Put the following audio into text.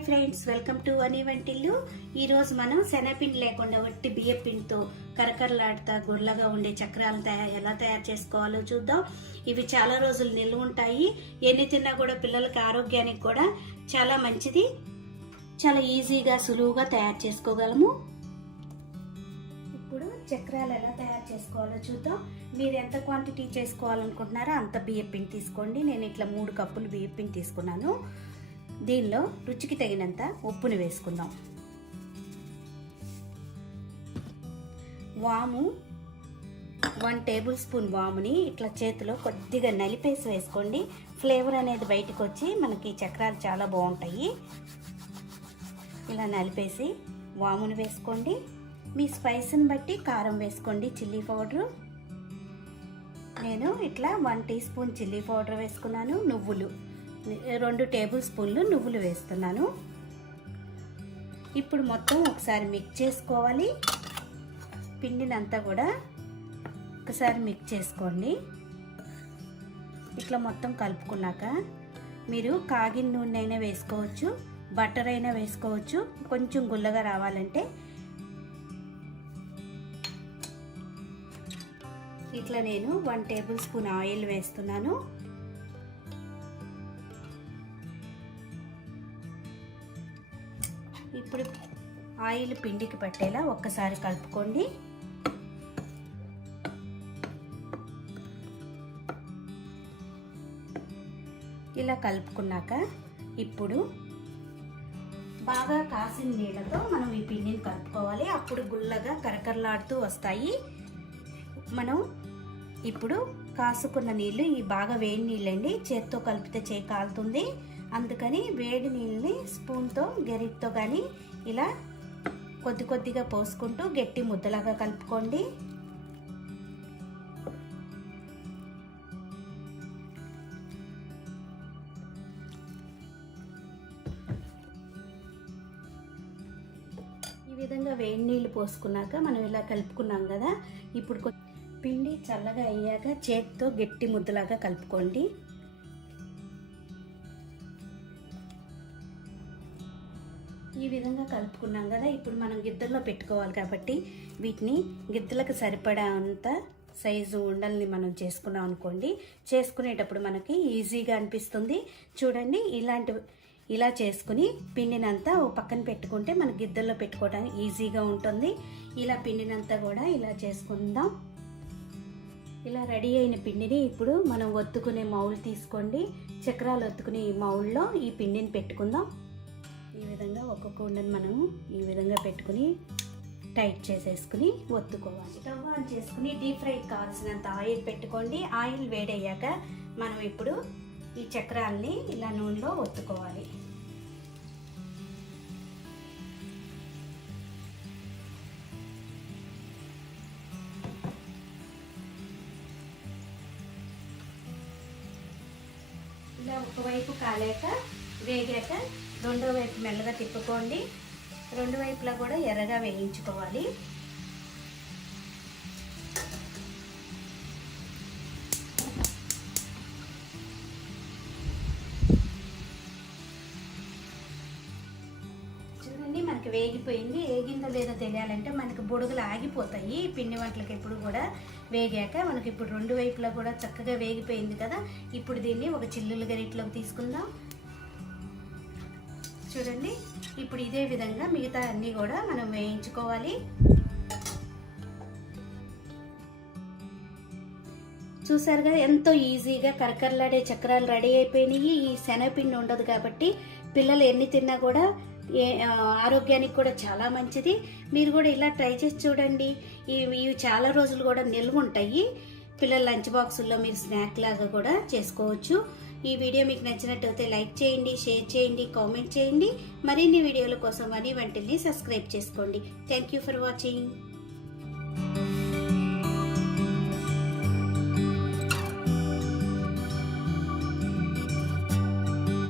Hi friends, welcome to వాని వంటిల్లు. ఈరోజు మనం శనగపిండి లేకుండా వట్టి బియ్య పిండితో కరకరలాడుతా గుర్రగా ఉండే చక్రాలను ఎలా తయారు చేసుకోవాలో చూద్దాం. ఇవి చాలా రోజులు నిల్వ ఉంటాయి. ఎన్ని తిన్నా కూడా పిల్లలకి ఆరోగ్యానికి కూడా చాలా మంచిది. చాలా ఈజీగా సులువుగా తయారు చేసుకోగలము. ఇప్పుడు చక్రాలు ఎలా తయారు చేసుకోవాలో చూద్దాం. మీరు ఎంత క్వాంటిటీ చేసుకోవాలనుకుంటున్నారో అంత బియ్య పిండి తీసుకోండి. నేను ఇట్లా 3 కప్పులు బియ్య పిండి తీసుకున్నాను. దీనిలో రుచికి తగినంత ఉప్పుని వేసుకుందాం. వాము 1 టేబుల్ స్పూన్ వాముని ఇట్లా చేతిలో కొద్దిగా నలిపేసి వేసుకోండి. ఫ్లేవర్ అనేది బయటకు వచ్చి మనకి చక్రాలు చాలా బాగుంటాయి. ఇలా నలిపేసి వాముని వేసుకోండి. మీ స్పైస్ని బట్టి కారం వేసుకోండి. చిల్లీ పౌడరు నేను ఇట్లా 1 టీ స్పూన్ చిల్లీ పౌడర్ వేసుకున్నాను. నువ్వులు 2 టేబుల్ స్పూన్లు నువ్వులు వేస్తున్నాను. ఇప్పుడు మొత్తం ఒకసారి మిక్స్ చేసుకోవాలి. పిండినంతా కూడా ఒకసారి మిక్స్ చేసుకోండి. ఇట్లా మొత్తం కలుపుకున్నాక మీరు కాగిన నూనె అయినా వేసుకోవచ్చు, బటర్ అయినా వేసుకోవచ్చు. కొంచెం గుల్లగా రావాలంటే ఇట్లా నేను 1 టేబుల్ స్పూన్ ఆయిల్ వేస్తున్నాను. ఇప్పుడు ఆయిల్ పిండికి పట్టేలా ఒక్కసారి కలుపుకోండి. ఇలా కలుపుకున్నాక ఇప్పుడు బాగా కాసిన నీళ్ళతో మనం ఈ పిండిని కలుపుకోవాలి. అప్పుడు గుల్లగా కరకరలాడుతూ వస్తాయి. మనం ఇప్పుడు కాసుకున్న నీళ్ళు ఈ బాగా వేడి నీళ్ళండి. చేత్తో కలిపితే చేయి కాలుతుంది. అందుకని వేడి నీళ్ళని స్పూన్తో గెరిటితో కానీ ఇలా కొద్ది కొద్దిగా పోసుకుంటూ గట్టి ముద్దలాగా కలుపుకోండి. ఈ విధంగా వేడి నీళ్ళు పోసుకున్నాక మనం ఇలా కలుపుకున్నాం కదా. ఇప్పుడు పిండి చల్లగా అయ్యాక చేతితో గట్టి ముద్దలాగా కలుపుకోండి. ఈ విధంగా కలుపుకున్నాం కదా. ఇప్పుడు మనం గిద్దల్లో పెట్టుకోవాలి కాబట్టి వీటిని గిద్దలకు సరిపడా అంత సైజు ఉండల్ని మనం చేసుకున్నాం అనుకోండి. చేసుకునేటప్పుడు మనకి ఈజీగా అనిపిస్తుంది. చూడండి, ఇలా చేసుకుని పిండినంతా ఓ పక్కన పెట్టుకుంటే మన గిద్దల్లో పెట్టుకోవడానికి ఈజీగా ఉంటుంది. ఇలా పిండినంతా కూడా ఇలా చేసుకుందాం. ఇలా రెడీ అయిన పిండిని ఇప్పుడు మనం ఒత్తుకునే మౌల్ తీసుకోండి. చక్రాలు ఒత్తుకునే ఈ మౌల్లో ఈ పిండిని పెట్టుకుందాం. ఈ విధంగా ఒక్కొక్క ఉండని మనం ఈ విధంగా పెట్టుకుని టైట్ చేసేసుకుని ఒత్తుకోవాలి. స్టవ్ ఆన్ చేసుకుని డీప్ ఫ్రైకి కావాల్సినంత ఆయిల్ పెట్టుకోండి. ఆయిల్ వేడయ్యాక మనం ఇప్పుడు ఈ చక్రాల్ని ఇలా నూనెలో ఒత్తుకోవాలి. ఇలా ఒకవైపు కాలేక వేగాక రెండో వైపు మెల్లగా తిప్పుకోండి. 2 వైపులా కూడా ఎర్రగా వేయించుకోవాలి. చూడండి, మనకి వేగిపోయింది. వేగిందో లేదో తెలియాలంటే మనకి బుడగలు ఆగిపోతాయి. పిండి వంటలకి ఎప్పుడు కూడా వేగాక మనకి ఇప్పుడు 2 వైపులా కూడా చక్కగా వేగిపోయింది కదా. ఇప్పుడు దీన్ని ఒక చిల్లుల గరిటలోకి తీసుకుందాం. చూడండి, ఇప్పుడు ఇదే విధంగా మిగతా అన్నీ కూడా మనం వేయించుకోవాలి. చూసారు కదా, ఎంతో ఈజీగా కరకరలాడే చక్రాలు రెడీ అయిపోయినాయి. ఈ శనగపిండి ఉండదు కాబట్టి పిల్లలు ఎన్ని తిన్నా కూడా ఆరోగ్యానికి కూడా చాలా మంచిది. మీరు కూడా ఇలా ట్రై చేసి చూడండి. ఇవి చాలా రోజులు కూడా నిల్వ ఉంటాయి. పిల్లల లంచ్ బాక్సుల్లో మీరు స్నాక్ లాగా కూడా చేసుకోవచ్చు. ఈ వీడియో మీకు నచ్చినట్టయితే లైక్ చేయండి, షేర్ చేయండి, కామెంట్ చేయండి. మరిన్ని వీడియోల కోసం వాని వంటిల్ని సబ్స్క్రైబ్ చేసుకోండి. Thank you for watching.